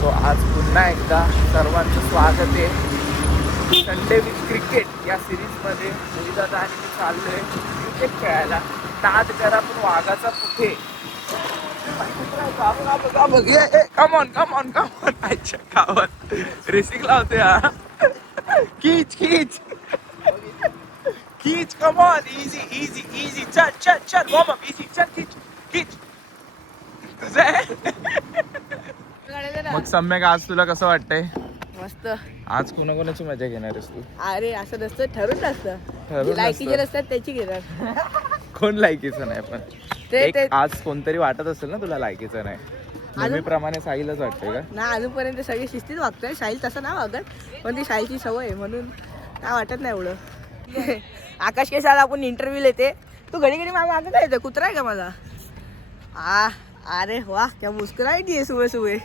So आज पुन्हा एकदा सर्वांचं स्वागत आहे संडे विथ क्रिकेट या सिरीजमध्ये. मुलीदादा आणि मी चाललोय क्रिकेट खेळायला. नाद करा पण वाघाचा कुठे. Come on come on come on. अच्छा गावात रेसिंग लावते हा. खीच खीच खीच. Come on easy easy easy. चल चल चल वॉर्म अप. इझी चल खीच खीच. तुझं आहे. मग सम्यक आज तुला कसं वाटतंय? मस्त. आज कोणाकोणाची मजा घेणार आहेस तू? अरे असं नसतं, ठरून नसतं. ठरून लायकीचे नसतात त्याची घेणार. कोण लायकीचं नाही पण ते आज कोणतरी वाटत असेल ना तुला लायकीचं नाही. नेहमीप्रमाणे साहिलच वाटतंय का? ना अजूनपर्यंत सगळे शिस्तीत वागतोय. साहिल तसं नाही वागत, पण ती साहिलची सवय आहे म्हणून काय वाटत नाही एवढं. आकाश केसाल आपण इंटरव्ह्यू येते. तू घडी घडी माझ्या मागं काय येतं? कुत्रा आहे का माझा? अरे वा क्या मुस्कुरायची आहे सुबह सुबह.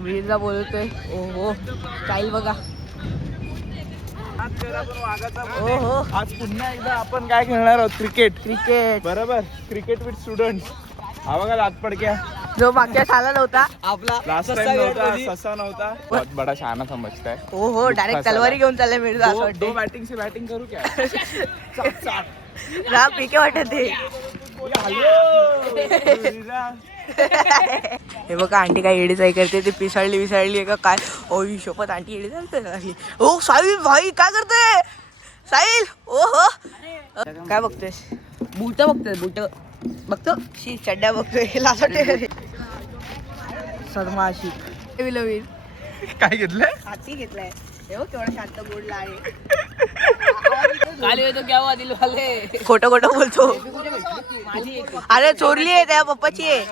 वीरला बोलतोय. ओ हो स्टाईल बघा. हो हो. आज पुन्हा एकदा आपण काय खेळणार आहोत? क्रिकेट. क्रिकेट बरोबर. Cricket with student. हा बघा लात पडक्या. जो मागच्या साला नव्हता आपला लास्ट टाइम नव्हता. ससा नव्हता. बहुत बडा शहाणा समजताय. हो हो. डायरेक्ट तलवारी घेऊन चालले मिर्झा. असं वाटतं दो बॅटिंग से बॅटिंग करू क्या? ना पीके वाटत ते. हे बघा आंटी काय एडी चाई करते. ते पिसाळली आहे का काय? ओ शपथ आंटी एडी चालते. ओ साहिल भाई काय करते? साहिल ओ हो. काय बघतोयस? बूट बघतोय. बूट बघतो. शी चड्ड्या बघतोय. लासटे सदमाशी विलवीर. काय घेतलंय? हाती घेतलाय. हे हो केवढा शांत बोलला आहे. खोटं खोटं बोलतो. अरे चोरली आहे त्या पप्पाची आहे.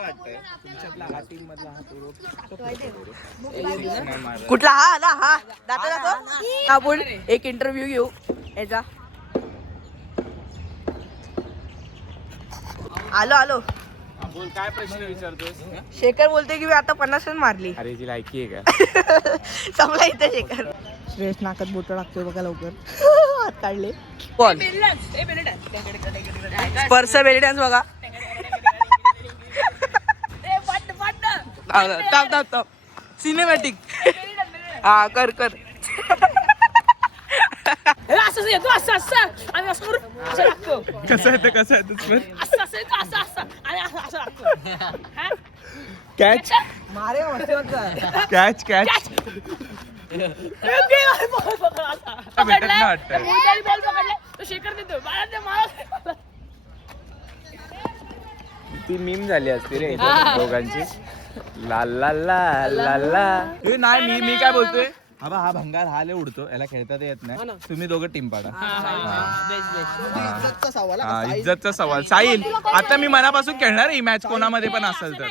कुठला? हा ना हा दाखव. आपण एक इंटरव्ह्यू घेऊ याचा. आलो. बोल काय प्रश्न विचारतोस? शेखर बोलते की मी आता 50 रन मारली. अरे जी लायकी आहे का? चांगला इथे शेखर. श्रेयस नाकात बोट लागतोय बघा लवकर. हात काढले. बॉल स्पर्श बेली डान्स बघा. थांब सिनेमॅटिक. हा कर कसं येतं कॅच कॅच कॅच भेटत ना वाटतं. ती मीम झाली असती रे दोघांची. ला ला ला ला ला. नाही मी काय बोलतोय? हा भंगार हा लय उडतो. याला खेळता येत नाही. तुम्ही दोघं टीम पाडा. इज्जतचा सवाल. साहिल आता मी मनापासून खेळणार ही मॅच कोणामध्ये पण असेल तर.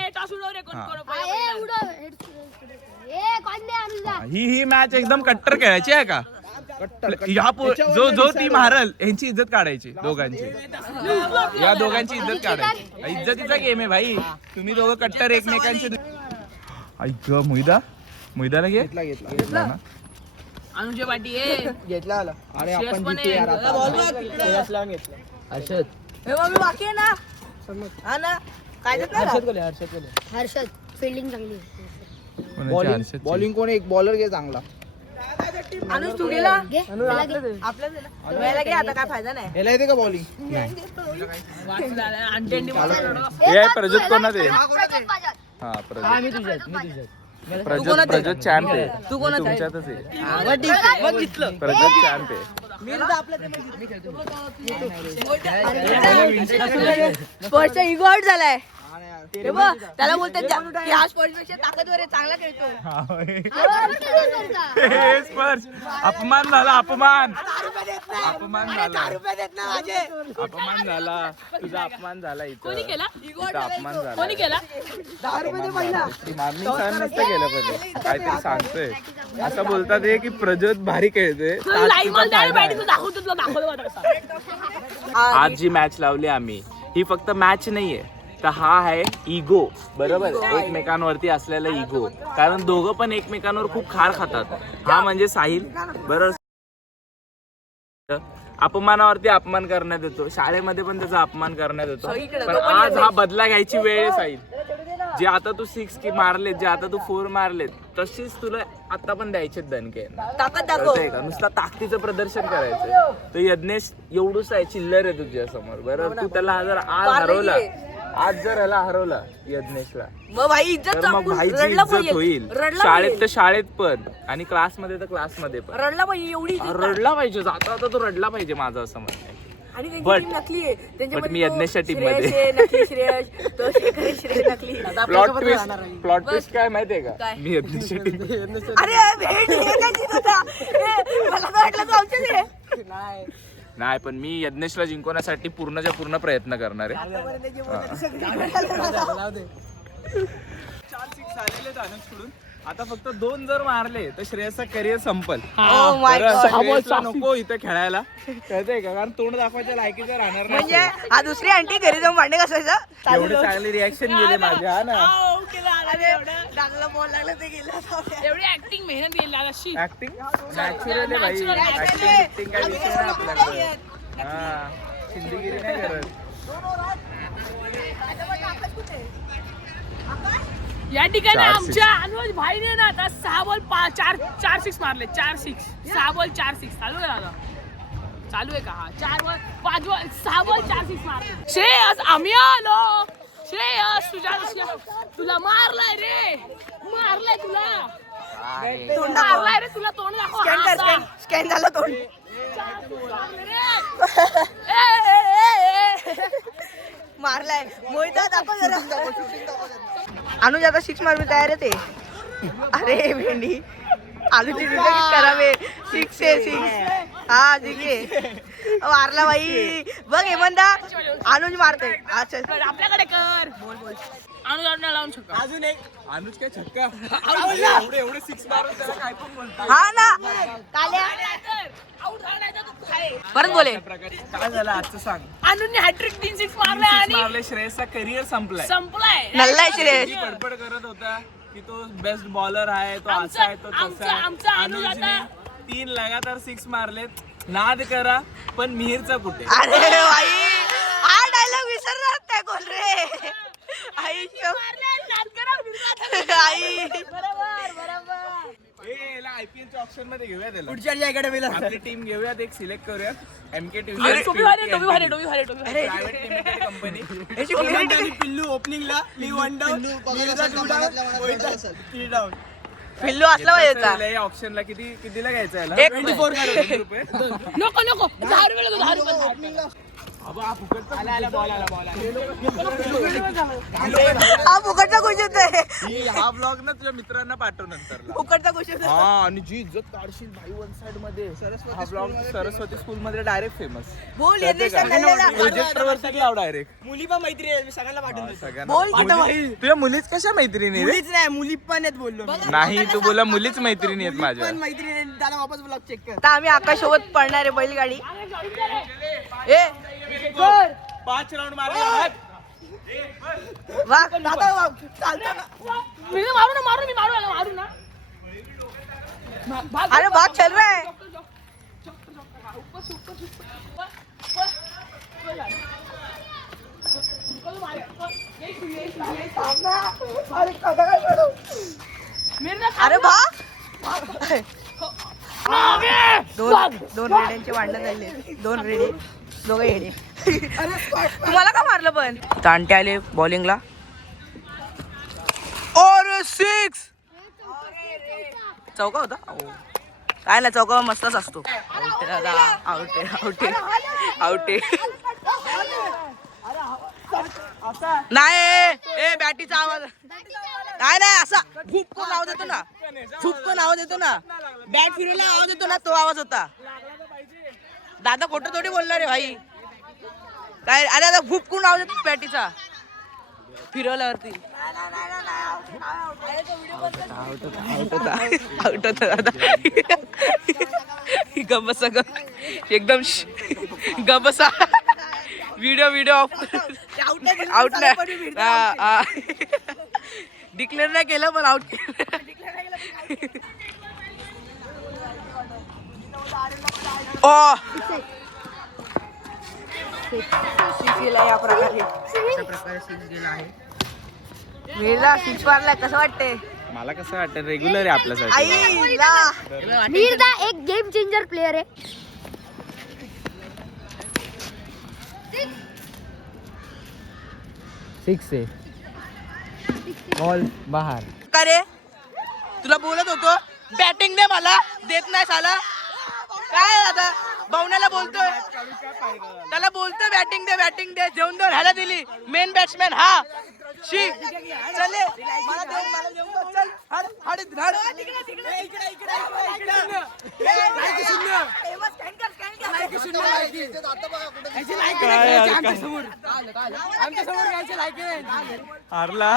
ही मॅच एकदम कट्टर खेळायची आहे का? जो टीम हारल यांची इज्जत काढायची. दोघांची या दोघांची इज्जत काढायची. इज्जतीचा गेम आहे भाई. तुम्ही दोघं कट्टर एकमेकांचे. ऐक मैदाला घेतला ना. अनुजा पाटी घेतला आला. आणि आपण जिथे यार आता लावून घेतला. हर्षद हे मम्मी बाकी आहे ना. हा ना काय हर्षद फिल्डिंग चांगली. बॉलिंग कोण? एक बॉलर घे चांगला. अनुज तू गेला. आपल्याला घे आता काय फायदा नाही. याला येते का बॉलिंग? प्रजोत कोणा दे. हा प्रजोत चॅम्प आहे. तू कोणाचा आहे? तुमच्यातच आहे. प्रजोत चॅम्प आहे. स्पोर्ट्सचा इगो आउट झालाय. हे बघ त्याला बोलतात की हा स्पोर्ट्स पेक्षा ताकदवर आहे, चांगला खेळतो. अपमान झाला. अपमान झाला. तुझा अपमान झाला इथं. अपमान झाला. मारणी सहन नसतं केलं पाहिजे. काहीतरी सांगतोय असं बोलतात हे की प्रज्योत भारी खेळतोय. आज जी मॅच लावली आम्ही ही फक्त मॅच नाहीये तर हा आहे इगो. बरोबर. एकमेकांवरती असलेला इगो. कारण दोघं पण एकमेकांवर खूप खार खातात. हा म्हणजे साहिल. बरोबर. अपमानावरती अपमान करण्यात येतो. शाळेमध्ये पण त्याचा अपमान करण्यात येतो. पण आज हा बदला घ्यायची वेळ आहे साहिल. जे आता तू 6 की मारलेत, जे आता तू 4 मारलेत, तशीच तुला आता पण द्यायचे दणके. ताकद दाखव. कळतंय का? नुसतं ताकदीचं प्रदर्शन करायचं. तो यज्ञेश एवढूच आहे, चिल्लर आहे तुझ्या समोर. बरं, तू त्याला आज हरवला, आज जर ह्याला हरवला यज्ञेशला, मग भाई इज्जत तर मग भाईची इज्जत होईल. शाळेत तर शाळेत पण, आणि क्लासमध्ये तर क्लासमध्ये पण रडला पाहिजे एवढी रडला पाहिजे. आता तो रडला पाहिजे, माझं असं म्हणणं आहे. आणि त्यांची But- टीम नकली आहे. but त्यांच्यामध्ये मी यज्ञेशच्या तो टीम मध्ये. श्रेयस आहे, नकली श्रेयस, तो शेखर आहे, श्रेय नकली. प्लॉट ट्विस्ट काय माहितीये का? काय? मी यज्ञेशच्या टीम अरे भेट हे काय जीत होता? मला तर वाटलं तो आमच्याच आहे. नाही, पण मी यज्ञेशला जिंकवण्यासाठी पूर्णच्या पूर्ण प्रयत्न करणार आहे. 4 6 आलेले अनुजकडून. आता फक्त 2 जर मारले तर श्रेयसचा करिअर संपल. Oh my God. श्रेयसला नको इथे खेळायला, कळतंय का? कारण तोंड दाखवायच्या लायकीचं राहणार म्हणजे नाही. हा दुसरी आंटी घरी जाऊन भांडे घासायचं. एवढी चांगली रिॲक्शन गेली माझी. हा ना, दादाला बॉल लागला ते गेलं. एवढी ऍक्टिंग मेहनत गेली अशी. ऍक्टिंग नॅचरल आहे भाई. Natural. ऍक्टिंग काय विषय नाही आपल्याकडे. हा, हिंदीगिरी नाही करत. या ठिकाणी 4-6. आमच्या अनुज भाईने ना आता 6 बॉल 4 6 मारले. 4 6 6 बॉल 4 6 चालू आहे दादा. चालू आहे का? हा 4 बॉल 5 बॉल 6 बॉल 4 6 मारले. श्रेयस आम्ही आलो. श्रेयस तुला मारलाय रे, मारलाय तुला, मारलाय रे तुला. तोंड दाखव. स्कॅन कर, असा. स्कॅन झालं तोंड. मारलाय मोहित दाखव जरा. अनुज आता 6 मारून तयार आहे ते. अरे भेंडी आलूची जिंदगी करावे. 6 आहे 6. हा जिंके मारला भाई. बघ हेमंता अनुज मारतोय. अच्छा आपल्याकडे कर. अनुज लावून शकतो. अजून एक अनुज काय छक्का? एवढे 6 मारून त्याला काय पण बोलतो. हा ना काल्या परत बोले. काय झालं आजचं सांग. अनुजने हॅट्रिक 3 6 मारले आणि मारले, श्रेयसचा करिअर संपलाय. संपलाय. नल्लाय श्रेयस. किती बडबड करत होता की तो बेस्ट बॉलर आहे, तो आमचा- असा आहे, तो तसा आमचा- आमचा आहे. अनुज अनुजने आता- 3 लगातार 6 मारलेत. नाद करा, पण मिहिरचा कुठे? अरे भाई हा डायलॉग विसरणार नाही कोण रे. आई आई आयपीएलच्या ऑप्शन मध्ये घेऊया त्याला. पुढच्या अकॅडमीला आपली टीम घेऊयात, एक सिलेक्ट करूयात. एमके टोपी भारी, टोपी भारी, टोपी भारी, टोपी भारी. Private limited company. याची clarity- पिल्लू ओपनिंगला मी 1 डाऊन मिर्झा 2 डाऊन 3 डाऊन. पिल्लू असला पाहिजे होता. या ऑप्शनला कितीला घ्यायचा याला? 24 रुपये. नको नको 10 रुपये नको 10 रुपये. हा फुकटचा हा फुकटचा खुश होतोय. हा ब्लॉग ना तुझ्या मित्रांना पाठव नंतर. फुकटचा खुश होतोय. हा, आणि जी इज्जत काढशील भाई वन साइड मध्ये हा ब्लॉग सरस्वती स्कूल मध्ये डायरेक्ट फेमस. बोल यज्ञेशचा कल्लेला. प्रोजेक्टर वरती लाव डायरेक्ट. मुली पण मैत्री आहे, मी सगळ्यांना पाठवून देतो. सगळ्यांना. बोल की मुली- तुझ्या मुलीच कशा मैत्रिणी रे? मुलीच नाही, मुली पण आहेत बोललो मी. नाही, तू बोला मुलीच मैत्रिणी आहेत माझ्या. पण मैत्री आहे, त्याला वापस ब्लॉग चेक कर. आता आम्ही आकाश सोबत पळणार आहे बैलगाडी. ए 5 राऊंड मारले. वा दादा वा. चालतं ना. मी मारू ना मारू मी मारू ना. अरे बहुत चल रहा है. अरे भाग. दोन रेड्यांचे भांडण झाले. 2 रेडे, दोघं हेडे. तुम्हाला का मारलं पण? तांटे आले बॉलिंगला. और 6 चौका होता. काय ना चौका मस्तच असतो. आउट नाही. ए बॅटीचा आवाज नाही असा फुपकून आवाज येतो ना. फुपकून आवाज येतो ना. बॅट फिरवला आवाज येतो ना, तो आवाज होता. दादा खोटं थोडी बोलणार आहे भाई. काय अरे आता फुपकून आवाज येतो बॅटीचा फिरवल्यावरती. आउट होता दादा. गबसा एकदम गबसा. Video off. आउट नाही डिक्लेअर नाही केलं पण आउट केलं. ओ सिक्स गेला या प्रकारे. अशा प्रकारे 6 गेला आहे. मिर्झा सिक्स मारलाय, कसं वाटतंय? मला कसं वाटतं रेग्युलर आहे आपल्यासाठी. आईला मीर्झा एक गेम चेंजर प्लेयर आहे. सिक्स आहे बॉल बाहेर. का रे तुला बोलत होतो बॅटिंग दे, मला देत नाही साला. काय आता भावण्याला बोलतोय, त्याला बोलतोय बॅटिंग दे देऊन दे. ह्याला दिली मेन बॅट्समॅन हा शी. चले मला देऊन दे, चल हाड हाड हाड. हारला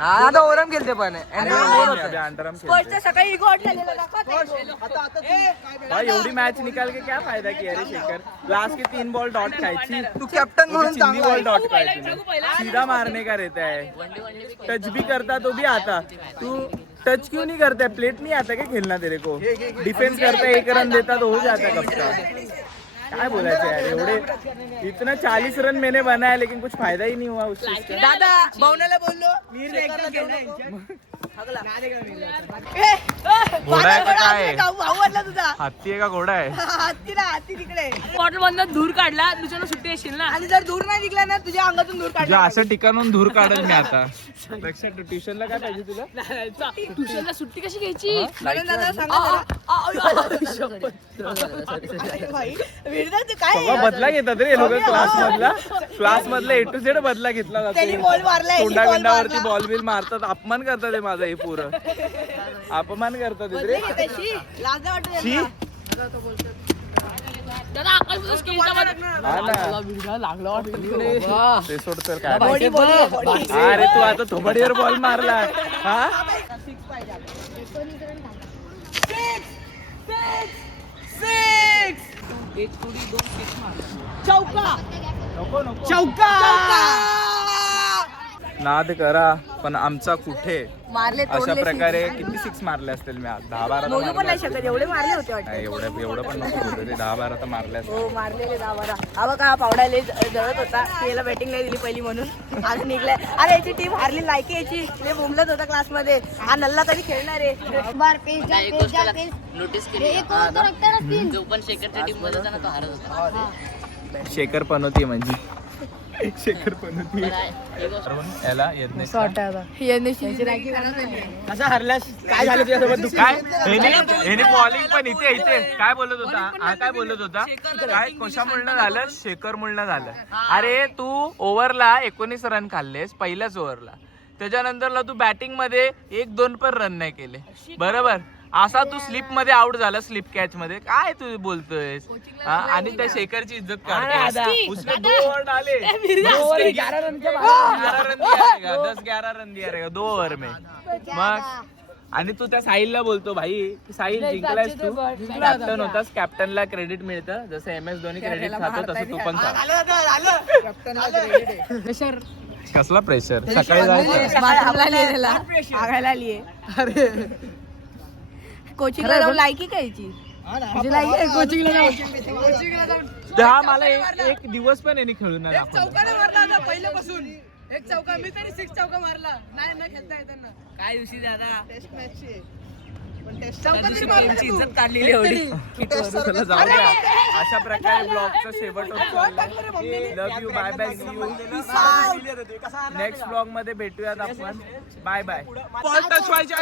आता ओरम गेलते पण स्पर्शच्या सकाळी इगो झालेला. भाई एवढी मैच निकाल के क्या फायदा किया रे शेखर. लास्ट के 3 बॉल डॉट खायची. तू कॅप्टन म्हणून चिन्नी बॉल डॉट खायची सीधा मारने का रहता है. टच भी करता तो भी आता. तू टच क्यों नहीं करता है? प्लेट नहीं आता क्या खेलना तेरे को? डिफेंस करता है 1 रन देता तो हो जाता कब का. काय बोलायचं यार, एवढे इतना 40 रन मैंने बनाया लेकिन कुछ फायदा ही नहीं हुआ उस चीज का. दादा भावण्याला बोललो घोडा आहे का काय आहे? भाऊ वाटला तुझा हत्ती आहे का घोडा आहे? हाती तिकडे. बॉटल मधनं धूर काढला, दुसऱ्याला सुट्टी येशील ना. आणि जर दूर नाही निघला ना तुझ्या अंगातून दूर तुझ्या काढला. असं ठिकाणून धूर काढेल मी आता. लक्षात ठेव, ट्युशनला काय पाहिजे तुला? ट्युशनला सुट्टी कशी घ्यायची? म्हणून दादा सांगा भाई विरदा तू काय सगळा बदला घेतात रे लोक. क्लास मधला ए टू झेड बदला घेतला त्यांनी जातो. बॉल मारलाय, तोंडा बिंडावरती बॉल बिल मारतात. अपमान करतात हे माझा हे पुरं. अपमान करतात हे रे. लाज वाटते शी. दादा आकाशमध्ये स्किलचा हा ना. लागला वाटतं. ते सोड तर काय अरे तू आता थोबडीवर बॉल मारला हा. नाद करा पण आमचा कुठे. मारले अशा प्रकारे किती 6 मारले असतील मी आज? 10-12 मोजू पण नाही शकत, एवढे मारले होते वाटतं. एवढं पण नको बोलू रे. 10-12 तर मारले असतील. हो मारलेले 10-12. हा बघा पावडाले जळत होता की याला बॅटिंग नाही दिली पहिली म्हणून आज निघलाय. अरे याची टीम हारली, लायकी याची. ते बोंबलत होता क्लास मध्ये. हा नल्ला कधी खेळणार आहे? बार पेज जा पेज जा पेज नोटीस केली. एक और तो रखता ना तीन. जो पण शेखरच्या टीम मध्ये होता ना तो हारत होता. शेखर पण होती म्हणजे शेखर पण होती. याला येत नाही असं हरल्यास काय झालं तुझ्यासोबत? काय बॉलिंग पण इथे काय बोलत होता हा? काय बोलत होता? काय कशामुळं झालं? शेखर मुळं झालं. अरे तू ओव्हरला 19 रन खाल्लेस पहिल्याच ओव्हरला. त्याच्यानंतरला तू बॅटिंग मध्ये 1-2 पण रन नाही केले बरोबर. असा तू स्लिप मध्ये आउट झाला, स्लिप कॅच मध्ये. काय तू बोलतोय? आणि त्या शेखरची इज्जत काढतोय. उसने 2 ओव्हर डाले, 11 रन दिया रहेगा, 10-11 रन दिया रहेगा 2 ओव्हर में. मग आणि तू त्या साहिलला बोलतो भाई साहिल जिंकलायस तू, कॅप्टन होतास, कॅप्टनला क्रेडिट मिळतं. जसं MS धोनी क्रेडिट खातो तसं तू पण खा. कसला प्रेशर? सकाळी जायचं कोचिंगला जाऊन लायकी कायची हा. मला एक दिवस पण यांनी खेळून नाही दाखवलं. पहिल्यापासून एक चौका. मी तरी 6 चौका मारला नाही न खेळता येताना. काय दिवशी दादा टेस्ट मॅच इज्जत काढलेली एवढी. चला जाऊ द्या. अशा प्रकारे ब्लॉगचा शेवट होतो. Love you, bye bye, see you. Next blog मध्ये भेटूयात आपण. Bye bye. बॉल टच व्हायच्या